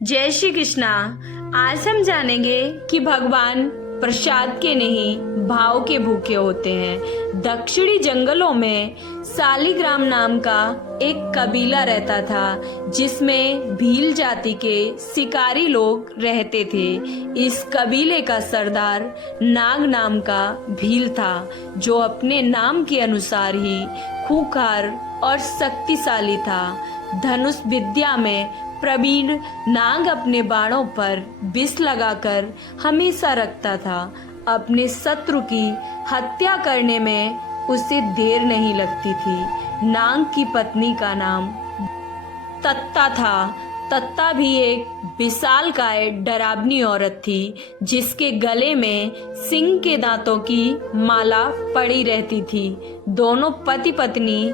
जय श्री कृष्णा। आज हम जानेंगे कि भगवान प्रसाद के नहीं भाव के भूखे होते हैं। दक्षिणी जंगलों में सालिग्राम नाम का एक कबीला रहता था जिसमें भील जाति के शिकारी लोग रहते थे। इस कबीले का सरदार नाग नाम का भील था जो अपने नाम के अनुसार ही खूंखार और शक्तिशाली था। धनुष विद्या में प्रवीण नाग अपने बाणों पर विष लगाकर हमेशा रखता था। अपने शत्रु की हत्या करने में उसे देर नहीं लगती थी। नाग की पत्नी का नाम तत्ता था। तत्ता भी एक विशालकाय डरावनी औरत थी जिसके गले में सिंह के दांतों की माला पड़ी रहती थी। दोनों पति पत्नी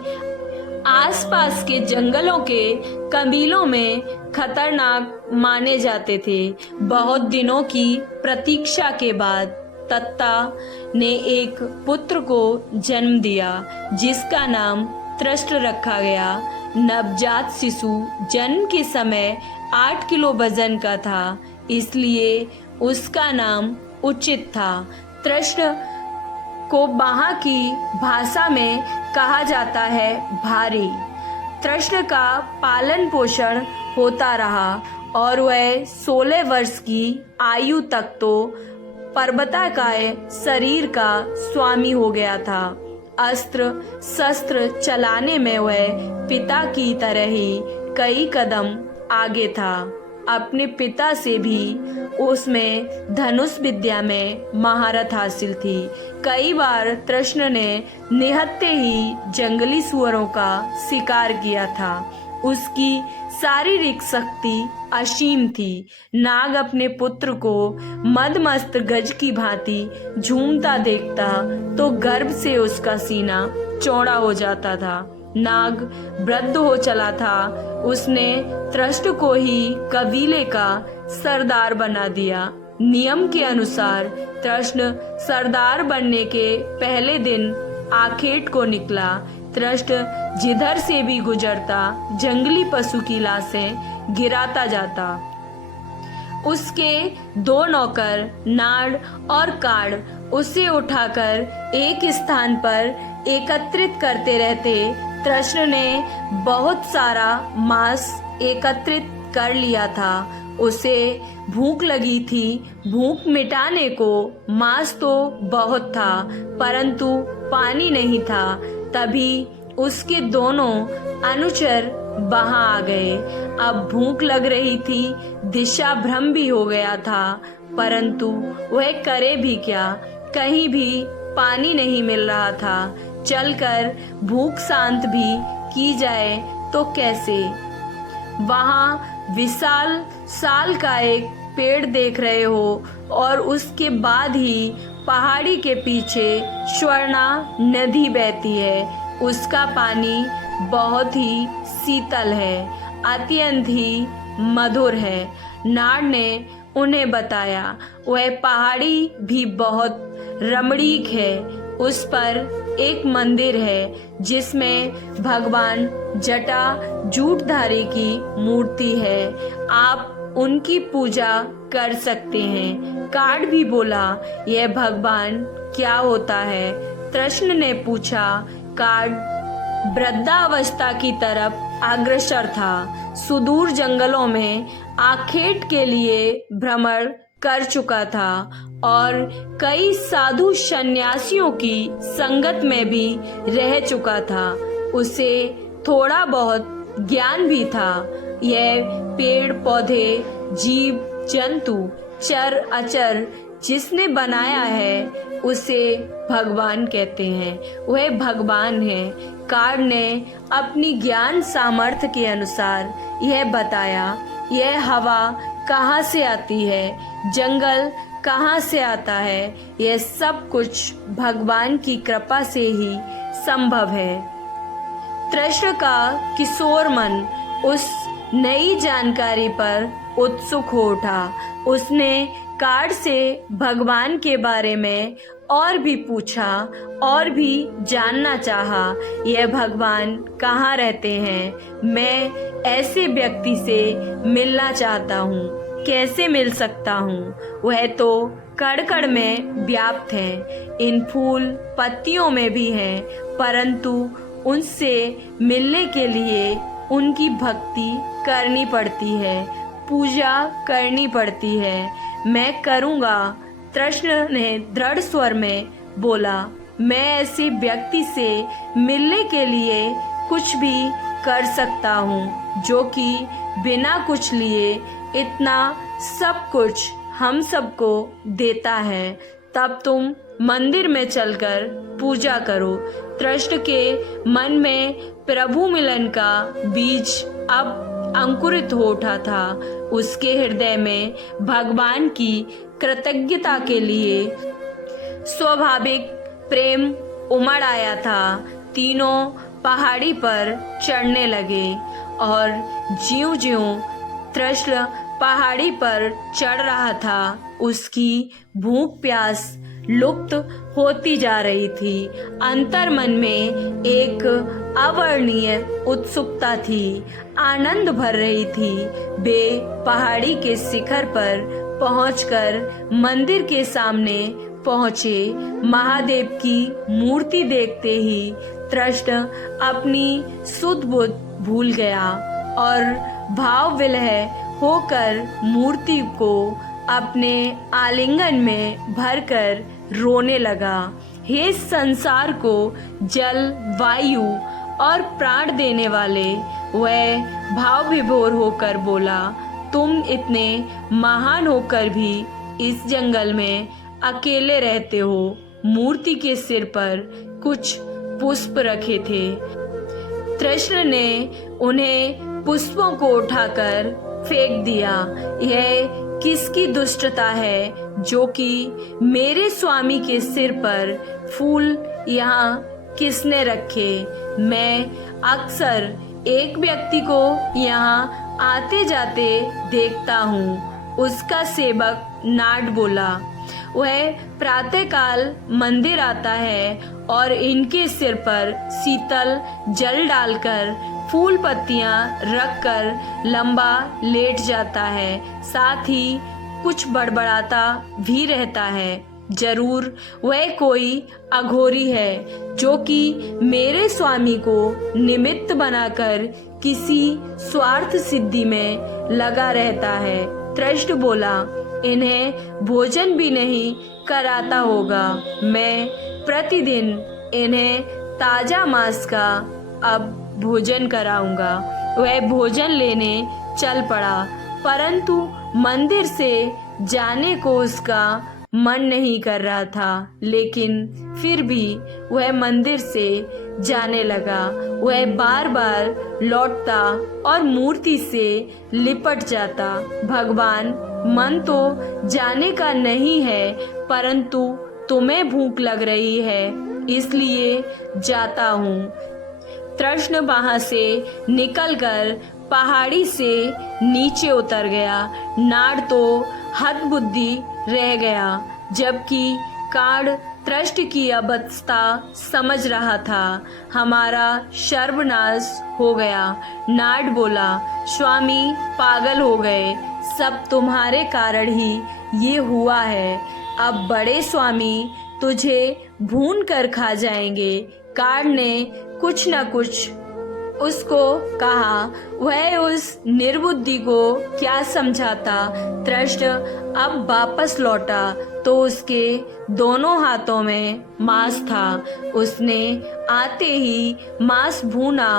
आसपास के जंगलों के कबीलों में खतरनाक माने जाते थे। बहुत दिनों की प्रतीक्षा के बाद तत्ता ने एक पुत्र को जन्म दिया जिसका नाम त्रष्ट रखा गया। नवजात शिशु जन्म के समय 8 किलो वजन का था, इसलिए उसका नाम उचित था। त्रष्ट को वहाँ की भाषा में कहा जाता है भारी। त्रष्ट का पालन पोषण होता रहा और वह 16 वर्ष की आयु तक तो पर्वताकाय शरीर का स्वामी हो गया था। अस्त्र शस्त्र चलाने में वह पिता की तरह ही कई कदम आगे था। अपने पिता से भी उसमें धनुष विद्या में महारत हासिल थी। कई बार तृष्ण ने निहत्थे ही जंगली सुअरों का शिकार किया था। उसकी शारीरिक शक्ति असीम थी। नाग अपने पुत्र को मदमस्त गज की भांति झूमता देखता तो गर्व से उसका सीना चौड़ा हो जाता था। नाग वृद्ध हो चला था। उसने त्रष्ट को ही कबीले का सरदार बना दिया। नियम के अनुसार त्रष्ट सरदार बनने के पहले दिन आखेट को निकला। त्रष्ट जिधर से भी गुजरता जंगली पशु की लाशें गिराता जाता। उसके 2 नौकर नाड़ और काड़ उसे उठाकर एक स्थान पर एकत्रित करते रहते। तृष्ण ने बहुत सारा मांस एकत्रित कर लिया था। उसे भूख लगी थी। भूख मिटाने को मांस तो बहुत था परंतु पानी नहीं था। तभी उसके दोनों अनुचर वहां आ गए। अब भूख लग रही थी, दिशा भ्रम भी हो गया था, परंतु वह करे भी क्या। कहीं भी पानी नहीं मिल रहा था। चलकर भूख शांत भी की जाए तो कैसे। वहां विशाल साल का एक पेड़ देख रहे हो और उसके बाद ही पहाड़ी के पीछे स्वर्णा नदी बहती है। उसका पानी बहुत ही शीतल है, अत्यंत ही मधुर है। नाड़ ने उन्हें बताया वह पहाड़ी भी बहुत रमणीक है। उस पर एक मंदिर है जिसमें भगवान जटा जूटधारी की मूर्ति है। आप उनकी पूजा कर सकते हैं। काड़ भी बोला, यह भगवान क्या होता है? तृष्ण ने पूछा। काड़ वृद्धावस्था की तरफ अग्रसर था। सुदूर जंगलों में आखेट के लिए भ्रमण कर चुका था और कई साधु सन्यासियों की संगत में भी रह चुका था। उसे थोड़ा बहुत ज्ञान भी था। यह पेड़ पौधे जीव जंतु चर अचर जिसने बनाया है उसे भगवान कहते हैं। वह भगवान है। काड़ ने अपनी ज्ञान सामर्थ्य के अनुसार यह बताया। यह हवा कहाँ से आती है, जंगल कहाँ से आता है, यह सब कुछ भगवान की कृपा से ही संभव है। तृष्ण का किशोर मन उस नई जानकारी पर उत्सुक हो उठा। उसने काड़ से भगवान के बारे में और भी पूछा और भी जानना चाहा, यह भगवान कहाँ रहते हैं? मैं ऐसे व्यक्ति से मिलना चाहता हूँ, कैसे मिल सकता हूँ? वह तो कण कण में व्याप्त हैं, इन फूल पत्तियों में भी हैं, परंतु उनसे मिलने के लिए उनकी भक्ति करनी पड़ती है, पूजा करनी पड़ती है। मैं करूँगा। कृष्ण ने दृढ़ स्वर में बोला, मैं ऐसे व्यक्ति से मिलने के लिए कुछ भी कर सकता हूँ, जो कि बिना कुछ लिए इतना सब कुछ हम सबको देता है। तब तुम मंदिर में चलकर पूजा करो। कृष्ण के मन में प्रभु मिलन का बीज अब अंकुरित हो उठा था। उसके हृदय में भगवान की कृतज्ञता के लिए स्वाभाविक प्रेम उमड़ आया था। तीनों पहाड़ी पर चढ़ने लगे और ज्यों-ज्यों कृष्ण पहाड़ी पर चढ़ रहा था, उसकी भूख प्यास लुप्त होती जा रही थी। अंतर मन में एक अवर्णनीय उत्सुकता थी, आनंद भर रही थी। वे पहाड़ी के शिखर पर पहुंचकर मंदिर के सामने पहुंचे। महादेव की मूर्ति देखते ही कृष्ण अपनी सुध बुध भूल गया और भाव विलय होकर मूर्ति को अपने आलिंगन में भरकर रोने लगा। हे संसार को जल, वायु और प्राण देने वाले, वह भाव विभोर होकर बोला, तुम इतने महान होकर भी इस जंगल में अकेले रहते हो। मूर्ति के सिर पर कुछ पुष्प रखे थे। कृष्ण ने उन्हें पुष्पों को उठाकर फेंक दिया। यह किसकी दुष्टता है जो कि मेरे स्वामी के सिर पर फूल यहाँ किसने रखे? मैं अक्सर एक व्यक्ति को यहाँ आते जाते देखता हूँ। उसका सेवक नाट बोला। वह प्रातःकाल मंदिर आता है और इनके सिर पर शीतल जल डालकर फूल पत्तियां रखकर लंबा लेट जाता है, साथ ही कुछ बड़बड़ाता भी रहता है। जरूर वह कोई अघोरी है जो कि मेरे स्वामी को निमित्त बनाकर किसी स्वार्थ सिद्धि में लगा रहता है। कृष्ण बोला, इन्हें भोजन भी नहीं कराता होगा। मैं प्रतिदिन इन्हें ताजा मांस का अब भोजन कराऊंगा। वह भोजन लेने चल पड़ा, परंतु मंदिर से जाने को उसका मन नहीं कर रहा था। लेकिन फिर भी वह मंदिर से जाने लगा। वह बार बार लौटता और मूर्ति से लिपट जाता। भगवान, मन तो जाने का नहीं है, परंतु तुम्हें भूख लग रही है, इसलिए जाता हूँ। कृष्ण वहां से निकलकर पहाड़ी से नीचे उतर गया। नाड़ तो हतबुद्धि रह गया, जबकि काड़ कृष्ण की अवस्था समझ रहा था। हमारा सर्वनाश हो गया। नाड़ बोला, स्वामी पागल हो गए, सब तुम्हारे कारण ही ये हुआ है। अब बड़े स्वामी तुझे भून कर खा जाएंगे। काड़ ने कुछ न कुछ उसको कहा। वह उस निर्बुद्धि को क्या समझाता। कृष्ण अब वापस लौटा तो उसके दोनों हाथों में मांस था। उसने आते ही मांस भूना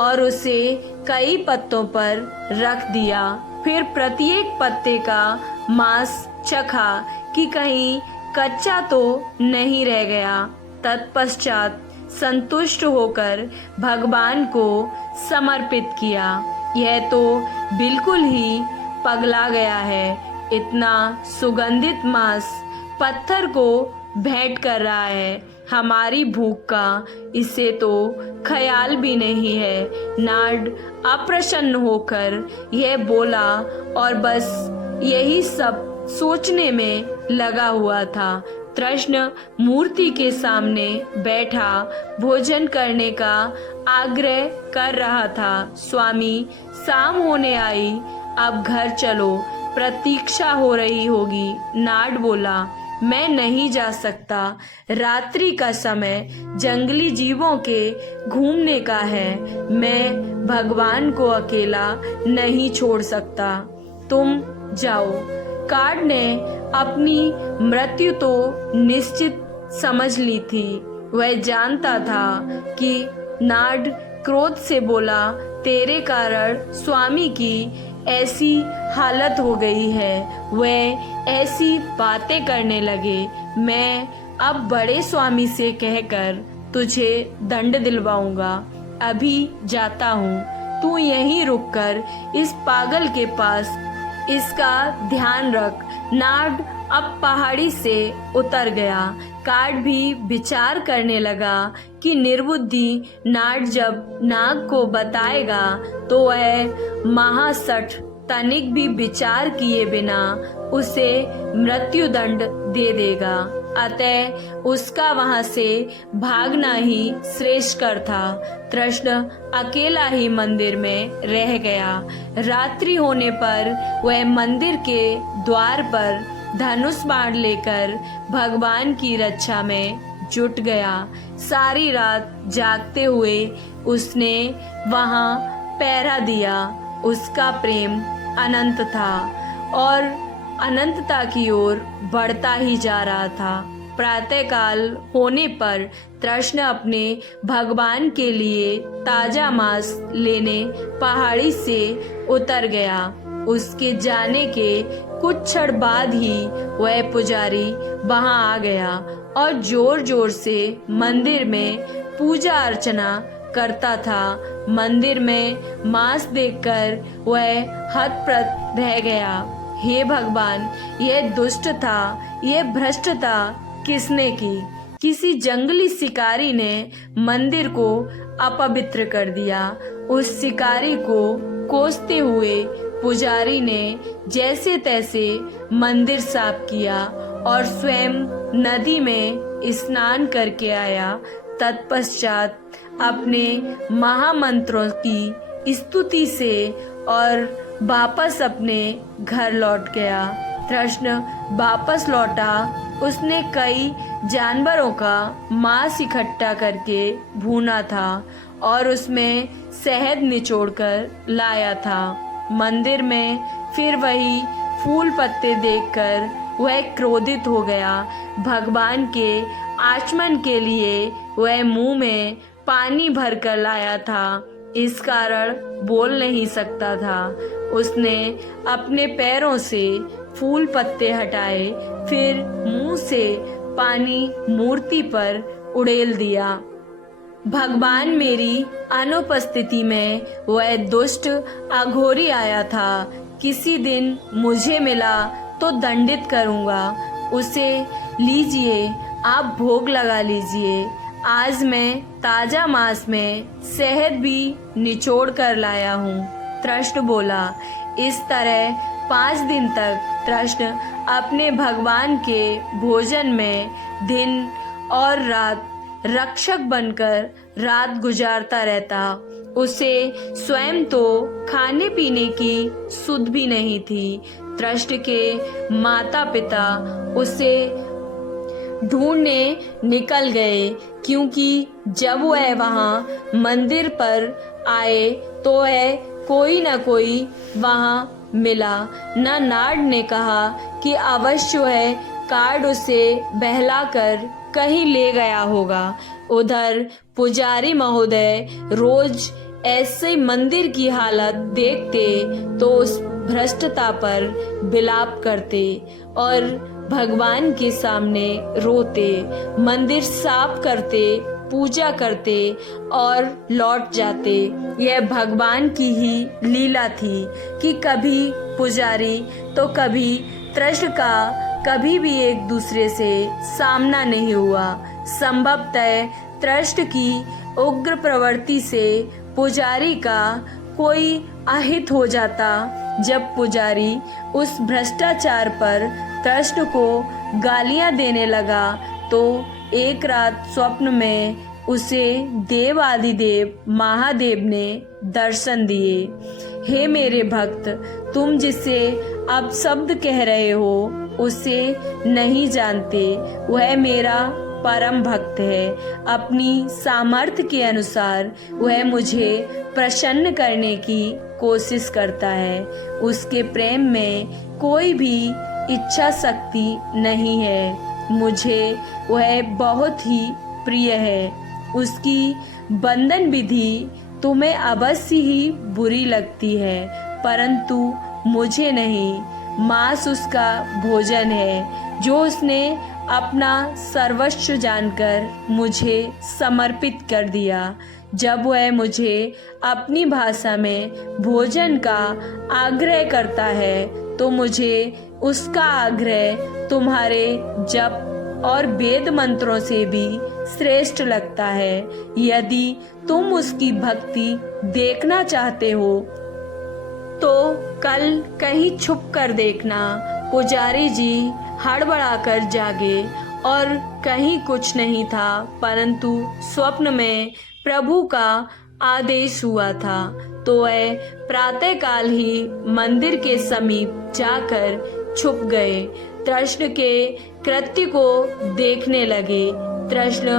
और उसे कई पत्तों पर रख दिया। फिर प्रत्येक पत्ते का मांस चखा कि कहीं कच्चा तो नहीं रह गया। तत्पश्चात संतुष्ट होकर भगवान को समर्पित किया। यह तो बिल्कुल ही पगला गया है। इतना सुगंधित मांस पत्थर को भेंट कर रहा है। हमारी भूख का इसे तो ख्याल भी नहीं है। नाड अप्रसन्न होकर यह बोला और बस यही सब सोचने में लगा हुआ था। कृष्ण मूर्ति के सामने बैठा भोजन करने का आग्रह कर रहा था। स्वामी, शाम होने आई, अब घर चलो, प्रतीक्षा हो रही होगी। नाड बोला, मैं नहीं जा सकता, रात्रि का समय जंगली जीवों के घूमने का है, मैं भगवान को अकेला नहीं छोड़ सकता, तुम जाओ। कार्ड ने अपनी मृत्यु तो निश्चित समझ ली थी। वह जानता था कि नाड क्रोध से बोला, तेरे कारण स्वामी की ऐसी हालत हो गई है। वह ऐसी बातें करने लगे, मैं अब बड़े स्वामी से कहकर तुझे दंड दिलवाऊंगा। अभी जाता हूँ, तू यहीं रुककर इस पागल के पास इसका ध्यान रख। नाग अब पहाड़ी से उतर गया। कार्ड भी विचार करने लगा कि निर्बुद्धि नाग जब नाग को बताएगा तो वह महासठ तनिक भी विचार किए बिना उसे मृत्युदंड दे देगा। अतः उसका वहां से भागना ही श्रेष्ठकर था। कृष्ण अकेला ही मंदिर में रह गया। रात्रि होने पर वह मंदिर के द्वार पर धनुष बाण लेकर भगवान की रक्षा में जुट गया। सारी रात जागते हुए उसने वहां पहरा दिया। उसका प्रेम अनंत था और अनंतता की ओर बढ़ता ही जा रहा था। प्रातःकाल होने पर कृष्ण अपने भगवान के लिए ताजा मांस लेने पहाड़ी से उतर गया। उसके जाने के कुछ क्षण बाद ही वह पुजारी वहां आ गया और जोर जोर से मंदिर में पूजा अर्चना करता था। मंदिर में मांस देखकर वह हतप्रभ रह गया। हे भगवान, यह दुष्ट था, यह भ्रष्टता किसने की? किसी जंगली शिकारी ने मंदिर को अपवित्र कर दिया। उस शिकारी को कोसते हुए पुजारी ने जैसे तैसे मंदिर साफ किया और स्वयं नदी में स्नान करके आया। तत्पश्चात अपने महामंत्रों की स्तुति से और वापस अपने घर लौट गया। कृष्ण वापस लौटा। उसने कई जानवरों का मांस इकट्ठा करके भूना था और उसमें शहद निचोड़कर लाया था। मंदिर में फिर वही फूल पत्ते देखकर वह क्रोधित हो गया। भगवान के आचमन के लिए वह मुंह में पानी भरकर लाया था, इस कारण बोल नहीं सकता था। उसने अपने पैरों से फूल पत्ते हटाए, फिर मुंह से पानी मूर्ति पर उड़ेल दिया। भगवान मेरी अनुपस्थिति में वह दुष्ट अघोरी आया था। किसी दिन मुझे मिला तो दंडित करूंगा। उसे लीजिए, आप भोग लगा लीजिए। आज मैं ताजा मांस में शहद भी निचोड़ कर लाया हूँ। कृष्ण बोला। इस तरह 5 दिन तक कृष्ण अपने भगवान के भोजन में दिन और रात रक्षक बनकर रात गुजारता रहता। उसे स्वयं तो खाने पीने की सुध भी नहीं थी। कृष्ण के माता पिता उसे ढूंढने निकल गए, क्योंकि जब वह वहां मंदिर पर आए तो वह कोई न कोई वहां मिला। न नाड ने कहा कि अवश्य वह कार्ड उसे बहलाकर कहीं ले गया होगा। उधर पुजारी महोदय रोज ऐसे मंदिर की हालत देखते तो उस भ्रष्टता पर विलाप करते और भगवान के सामने रोते। मंदिर साफ करते, पूजा करते और लौट जाते। यह भगवान की ही लीला थी कि कभी पुजारी तो कभी कृष्ण का कभी भी एक दूसरे से सामना नहीं हुआ। संभवतः कृष्ण की उग्र प्रवृत्ति से पुजारी का कोई अहित हो जाता। जब पुजारी उस भ्रष्टाचार पर कृष्ण को गालियां देने लगा तो एक रात स्वप्न में उसे देवादिदेव महादेव ने दर्शन दिए। हे मेरे भक्त, तुम जिसे अब शब्द कह रहे हो उसे नहीं जानते। वह मेरा परम भक्त है। अपनी सामर्थ्य के अनुसार वह मुझे प्रसन्न करने की कोशिश करता है। उसके प्रेम में कोई भी इच्छा शक्ति नहीं है। मुझे वह बहुत ही प्रिय है। उसकी बंधन विधि तुम्हें अवश्य ही बुरी लगती है, परंतु मुझे नहीं। मांस उसका भोजन है जो उसने अपना सर्वस्व जानकर मुझे समर्पित कर दिया। जब वह मुझे अपनी भाषा में भोजन का आग्रह करता है तो मुझे उसका आग्रह तुम्हारे जप और वेद मंत्रों से भी श्रेष्ठ लगता है। यदि तुम उसकी भक्ति देखना चाहते हो तो कल कहीं छुप कर देखना। पुजारी जी हड़बड़ाकर जागे और कहीं कुछ नहीं था, परंतु स्वप्न में प्रभु का आदेश हुआ था। तो वह प्रातःकाल ही मंदिर के समीप जाकर छुप गए। कृष्ण के कृत्य को देखने लगे। कृष्ण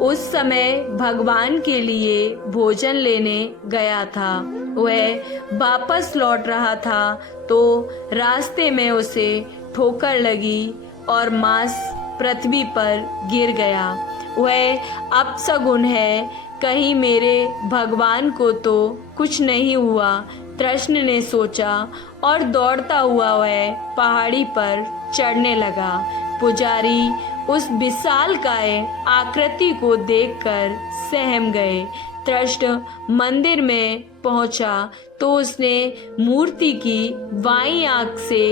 उस समय भगवान के लिए भोजन लेने गया था। वह वापस लौट रहा था तो रास्ते में उसे ठोकर लगी और मांस पृथ्वी पर गिर गया। वह अपशगुन है, कहीं मेरे भगवान को तो कुछ नहीं हुआ, कृष्ण ने सोचा और दौड़ता हुआ वह पहाड़ी पर चढ़ने लगा। पुजारी उस विशालकाय आकृति को देखकर सहम गए। कृष्ण मंदिर में पहुंचा तो उसने मूर्ति की बाईं आंख से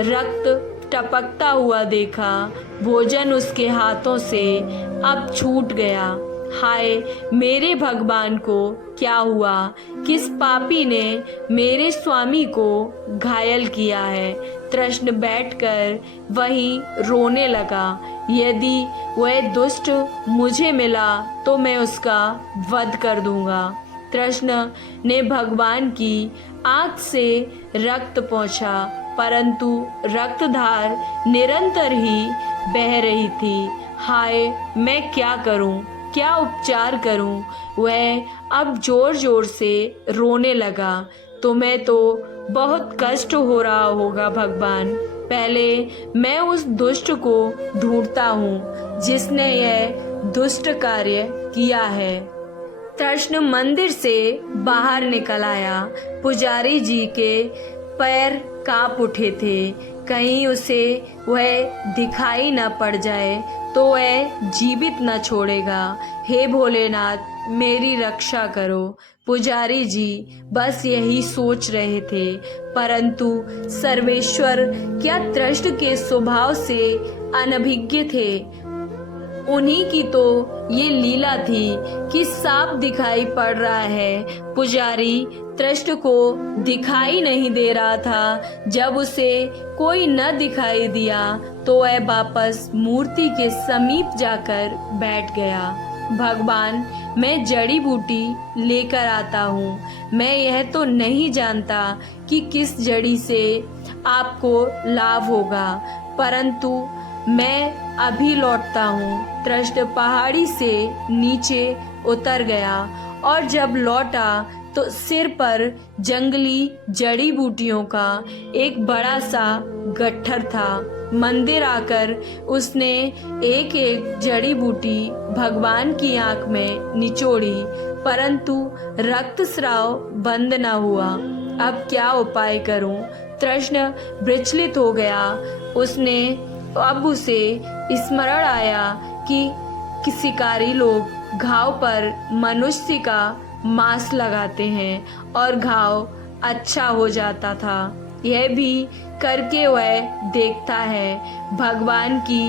रक्त टपकता हुआ देखा। भोजन उसके हाथों से अब छूट गया। हाय, मेरे भगवान को क्या हुआ? किस पापी ने मेरे स्वामी को घायल किया है? कृष्ण बैठकर वहीं रोने लगा। यदि वह दुष्ट मुझे मिला तो मैं उसका वध कर दूंगा। कृष्ण ने भगवान की आंख से रक्त पोंछा, परंतु रक्तधार निरंतर ही बह रही थी। हाय, मैं क्या करूं? क्या उपचार करूं? वह अब जोर जोर से रोने लगा। तुम्हें तो बहुत कष्ट हो रहा होगा भगवान। पहले मैं उस दुष्ट को ढूंढता हूँ जिसने यह दुष्ट कार्य किया है। कृष्ण मंदिर से बाहर निकल आया। पुजारी जी के पैर कांप उठे थे। कहीं उसे वह दिखाई न पड़ जाए तो वह जीवित न छोड़ेगा। हे भोलेनाथ, मेरी रक्षा करो। पुजारी जी बस यही सोच रहे थे, परंतु सर्वेश्वर क्या कृष्ण के स्वभाव से अनभिज्ञ थे? उन्हीं की तो ये लीला थी कि सांप दिखाई पड़ रहा है। पुजारी कृष्ण को दिखाई नहीं दे रहा था। जब उसे कोई न दिखाई दिया तो वह वापस मूर्ति के समीप जाकर बैठ गया। भगवान, मैं जड़ी बूटी लेकर आता हूँ। मैं यह तो नहीं जानता कि किस जड़ी से आपको लाभ होगा, परंतु मैं अभी लौटता हूँ। कृष्ण पहाड़ी से नीचे उतर गया और जब लौटा तो सिर पर जंगली जड़ी बूटियों का एक बड़ा सा गट्ठर था। मंदिर आकर उसने एक एक जड़ी बूटी भगवान की आंख में निचोड़ी, परंतु रक्तस्राव बंद न हुआ। अब क्या उपाय करूं? कृष्ण विचलित हो गया। अब उसे स्मरण आया कि शिकारी लोग घाव पर मनुष्य का मांस लगाते हैं और घाव अच्छा हो जाता था। यह भी करके वह देखता है। भगवान की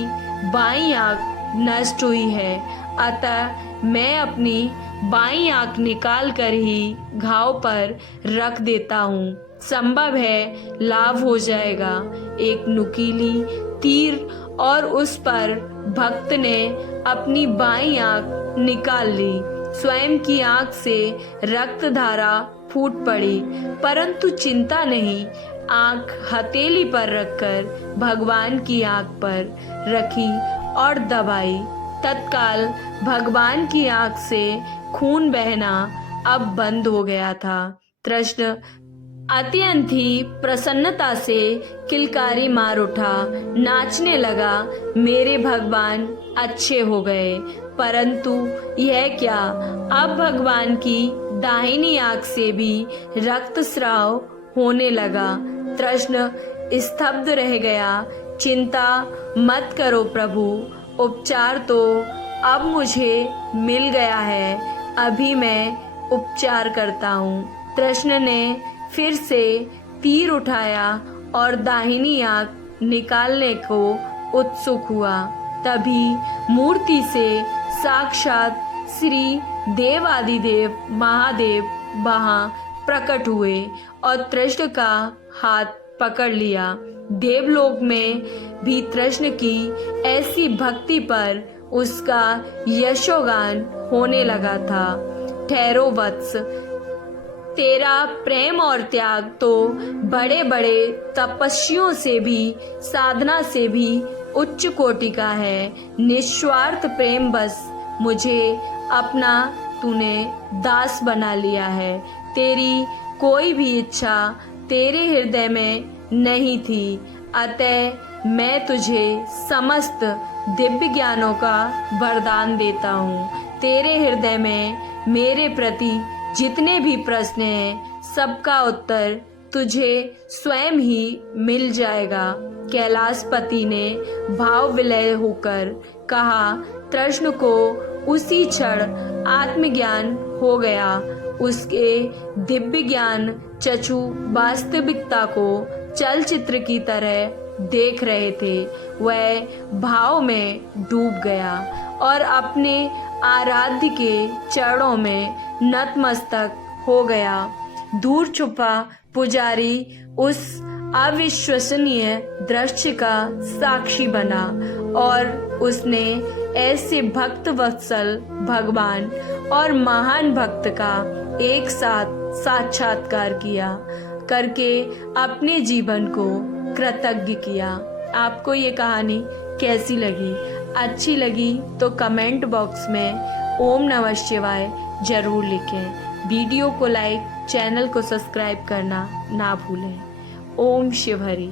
बाईं आंख नष्ट हुई है, अतः मैं अपनी बाईं आंख निकाल कर ही घाव पर रख देता हूँ। संभव है लाभ हो जाएगा। एक नुकीली तीर और उस पर भक्त ने अपनी बाईं आंख निकाल ली। स्वयं की आंख से रक्त धारा फूट पड़ी, परंतु चिंता नहीं, आंख हथेली पर रखकर भगवान की आंख पर रखी और दबाई। तत्काल भगवान की आंख से खून बहना अब बंद हो गया था। कृष्ण अत्यंत ही प्रसन्नता से किलकारी मार उठा, नाचने लगा। मेरे भगवान अच्छे हो गए। परंतु यह क्या, अब भगवान की दाहिनी आंख से भी रक्तस्राव होने लगा। कृष्ण स्तब्ध रह गया। चिंता मत करो प्रभु, उपचार तो अब मुझे मिल गया है, अभी मैं उपचार करता हूँ। कृष्ण ने फिर से तीर उठाया और दाहिनी आंख निकालने को उत्सुक हुआ। तभी मूर्ति से साक्षात श्री देवादिदेव महादेव वहां प्रकट हुए और कृष्ण का हाथ पकड़ लिया। देवलोक में भी कृष्ण की ऐसी भक्ति पर उसका यशोगान होने लगा था। ठहरो वत्स, तेरा प्रेम और त्याग तो बड़े बड़े तपस्वियों से भी, साधना से भी उच्च कोटि का है। निस्वार्थ प्रेम बस मुझे अपना तूने दास बना लिया है। तेरी कोई भी इच्छा तेरे हृदय में नहीं थी, अतः मैं तुझे समस्त दिव्य ज्ञानों का वरदान देता हूँ। तेरे हृदय में मेरे प्रति जितने भी प्रश्न हैं, सबका उत्तर तुझे स्वयं ही मिल जाएगा। कैलाशपति ने भाव विलय होकर कहा। कृष्ण को उसी क्षण आत्मज्ञान हो गया। उसके दिव्य ज्ञान चक्षु वास्तविकता को चलचित्र की तरह देख रहे थे। वह भाव में डूब गया और अपने आराध्य के चरणों में नतमस्तक हो गया। दूर छुपा पुजारी उस अविश्वसनीय दृश्य का साक्षी बना और उसने ऐसे भक्त वत्सल भगवान और महान भक्त का एक साथ साक्षात्कार किया करके अपने जीवन को कृतज्ञ किया। आपको ये कहानी कैसी लगी? अच्छी लगी तो कमेंट बॉक्स में ओम नमः शिवाय जरूर लिखें। वीडियो को लाइक, चैनल को सब्सक्राइब करना ना भूलें। ओम शिव हरि।